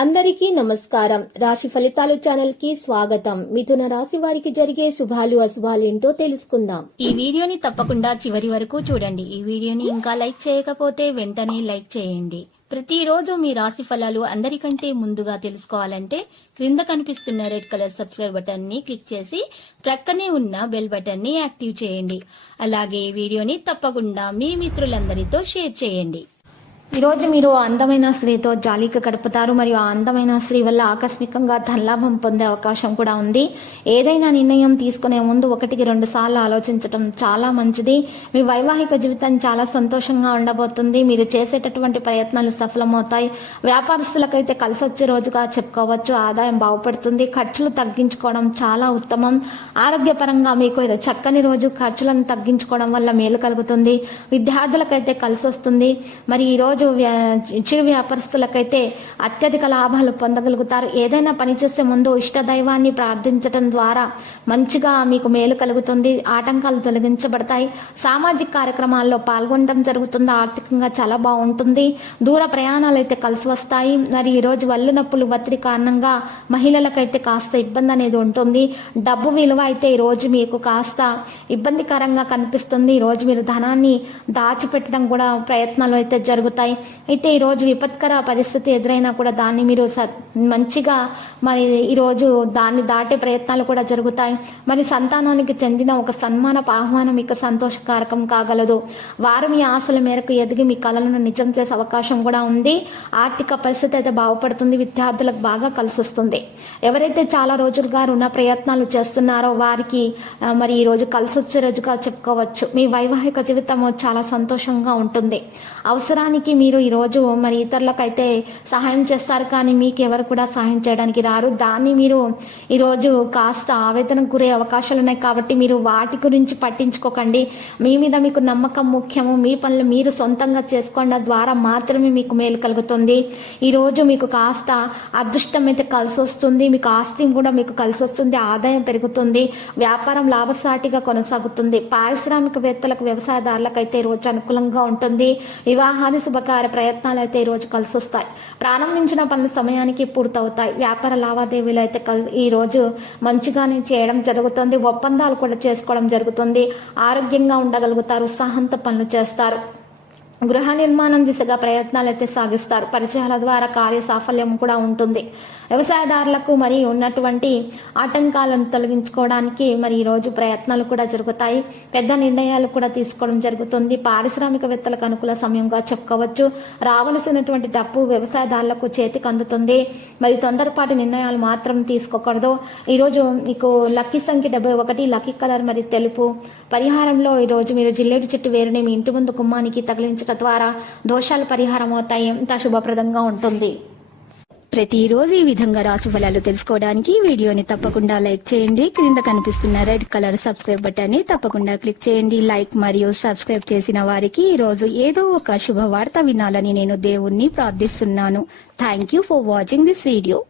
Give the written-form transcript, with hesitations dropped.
అందరికీ నమస్కారం. రాశి ఫలితాలు ఛానల్ కి స్వాగతం. మిథున రాశి వారికి జరిగే శుభాలు అశుభాలు ఏంటో తెలుసుకుందాం. ఈ వీడియోని తప్పకుండా చివరి వరకు చూడండి. ఈ వీడియోని ఇంకా లైక్ చేయకపోతే వెంటనే లైక్ చేయండి. ప్రతిరోజు మీ రాశి ఫలాలు అందరికంటే ముందుగా తెలుసుకోవాలంటే క్రింద కనిపిస్తున్న రెడ్ కలర్ సబ్స్క్రైబ్ బటన్ ని క్లిక్ చేసి ప్రక్కనే ఉన్న బెల్ బటన్ ని యాక్టివ్ చేయండి. అలాగే ఈ వీడియోని తప్పకుండా మీ మిత్రులందరితో షేర్ చేయండి. ఈరోజు మీరు అందమైన స్త్రీతో జాలీగా గడుపుతారు మరియు ఆ అందమైన స్త్రీ వల్ల ఆకస్మికంగా ధనలాభం పొందే అవకాశం కూడా ఉంది. ఏదైనా నిర్ణయం తీసుకునే ముందు 1-2 సార్లు ఆలోచించడం చాలా మంచిది. మీ వైవాహిక జీవితం చాలా సంతోషంగా ఉండబోతుంది. మీరు చేసేటటువంటి ప్రయత్నాలు సఫలమవుతాయి. వ్యాపారస్తులకైతే కలిసి వచ్చే రోజుగా చెప్పుకోవచ్చు. ఆదాయం బాగుపడుతుంది. ఖర్చులు తగ్గించుకోవడం చాలా ఉత్తమం. ఆరోగ్యపరంగా మీకు చక్కని రోజు. ఖర్చులను తగ్గించుకోవడం వల్ల మేలు కలుగుతుంది. విద్యార్థులకైతే కలిసి వస్తుంది. మరి ఈరోజు చిరు వ్యాపారస్తులకైతే అత్యధిక లాభాలు పొందగలుగుతారు. ఏదైనా పని చేసే ముందు ఇష్ట దైవాన్ని ప్రార్థించడం ద్వారా మంచిగా మీకు మేలు కలుగుతుంది. ఆటంకాలు తొలగించబడతాయి. సామాజిక కార్యక్రమాల్లో పాల్గొనడం జరుగుతుంది. ఆర్థికంగా చాలా బాగుంటుంది. దూర ప్రయాణాలు అయితే కలిసి వస్తాయి. మరి ఈరోజు వల్లు నొప్పులు ఒత్తిడి కారణంగా మహిళలకైతే కాస్త ఇబ్బంది అనేది ఉంటుంది. డబ్బు విలువ అయితే ఈరోజు మీకు కాస్త ఇబ్బందికరంగా కనిపిస్తుంది. ఈరోజు మీరు ధనాన్ని దాచిపెట్టడం కూడా ప్రయత్నాలు అయితే జరుగుతాయి. అయితే ఈరోజు విపత్కర పరిస్థితి ఎదురైనా కూడా దాన్ని మీరు మంచిగా మరి ఈరోజు దాన్ని దాటే ప్రయత్నాలు కూడా జరుగుతాయి. మరి సంతానానికి చెందిన ఒక సన్మాన ఆహ్వానం మీకు సంతోషకారకం కాగలదు. వారు మీ ఆశల మేరకు ఎదిగి మీ కళలను నిజం చేసే అవకాశం కూడా ఉంది. ఆర్థిక పరిస్థితి అయితే బాగుపడుతుంది. విద్యార్థులకు బాగా కలిసి వస్తుంది. ఎవరైతే చాలా రోజులుగా రుణ ప్రయత్నాలు చేస్తున్నారో వారికి మరి ఈరోజు కలిసి వచ్చే రోజుగా చెప్పుకోవచ్చు. మీ వైవాహిక జీవితం చాలా సంతోషంగా ఉంటుంది. అవసరానికి మీరు ఈరోజు మరి ఇతరులకైతే సహాయం చేస్తారు, కానీ మీకు ఎవరు కూడా సహాయం చేయడానికి రారు. దాన్ని మీరు ఈరోజు కాస్త ఆవేదనకు గురే అవకాశాలు ఉన్నాయి. కాబట్టి మీరు వాటి గురించి పట్టించుకోకండి. మీ మీద మీకు నమ్మకం ముఖ్యము. మీ పనులు మీరు సొంతంగా చేసుకోవడం ద్వారా మాత్రమే మీకు మేలు కలుగుతుంది. ఈరోజు మీకు కాస్త అదృష్టం అయితే కలిసి వస్తుంది. మీకు ఆస్తి కూడా మీకు కలిసి వస్తుంది. ఆదాయం పెరుగుతుంది. వ్యాపారం లాభసాటిగా కొనసాగుతుంది. పారిశ్రామికవేత్తలకు వ్యవసాయదారులకు అయితే ఈరోజు అనుకూలంగా ఉంటుంది. వివాహాది శుభకార్య ప్రయత్నాలు అయితే ఈరోజు కలిసి వస్తాయి. ప్రారంభించిన పనులు సమయానికి పూర్తవుతాయి. వ్యాపార లావాదేవీలు అయితే ఈరోజు మంచిగానే చేయడం జరుగుతుంది. ఒప్పందాలు కూడా చేసుకోవడం జరుగుతుంది. ఆరోగ్యంగా ఉండగలుగుతారు. ఉత్సాహంతో పనులు చేస్తారు. గృహ నిర్మాణం దిశగా ప్రయత్నాలు అయితే సాగిస్తారు. పరిచయాల ద్వారా కార్య సాఫల్యం కూడా ఉంటుంది. వ్యవసాయదారులకు మరి ఉన్నటువంటి ఆటంకాలను తొలగించుకోవడానికి మరి ఈరోజు ప్రయత్నాలు కూడా జరుగుతాయి. పెద్ద నిర్ణయాలు కూడా తీసుకోవడం జరుగుతుంది. పారిశ్రామికవేత్తలకు అనుకూల సమయంగా చెప్పుకోవచ్చు. రావలసినటువంటి డబ్బు వ్యవసాయదారులకు చేతికి అందుతుంది. మరి తొందరపాటి నిర్ణయాలు మాత్రం తీసుకోకూడదు. ఈరోజు మీకు లక్కీ సంఖ్య 71, లక్కీ కలర్ మరి తెలుపు. పరిహారంలో ఈరోజు మీరు జిల్లేడు చెట్టు వేరుని మీ ఇంటి ముందు గుమ్మానికి తగిలించడం ద్వారా దోషాలు పరిహారం అవుతాయి. ఎంత శుభప్రదంగా ఉంటుంది. ప్రతిరోజు ఈ విధంగా రాశి ఫలాలు తెలుసుకోవడానికి వీడియోని తప్పకుండా లైక్ చేయండి. క్రింద కనిపిస్తున్న రెడ్ కలర్ సబ్స్క్రైబ్ బటన్ ని తప్పకుండా క్లిక్ చేయండి. లైక్ మరియు సబ్స్క్రైబ్ చేసిన వారికి ఈ రోజు ఏదో ఒక శుభవార్త వినాలని నేను దేవుణ్ణి ప్రార్థిస్తున్నాను. Thank you for watching this video.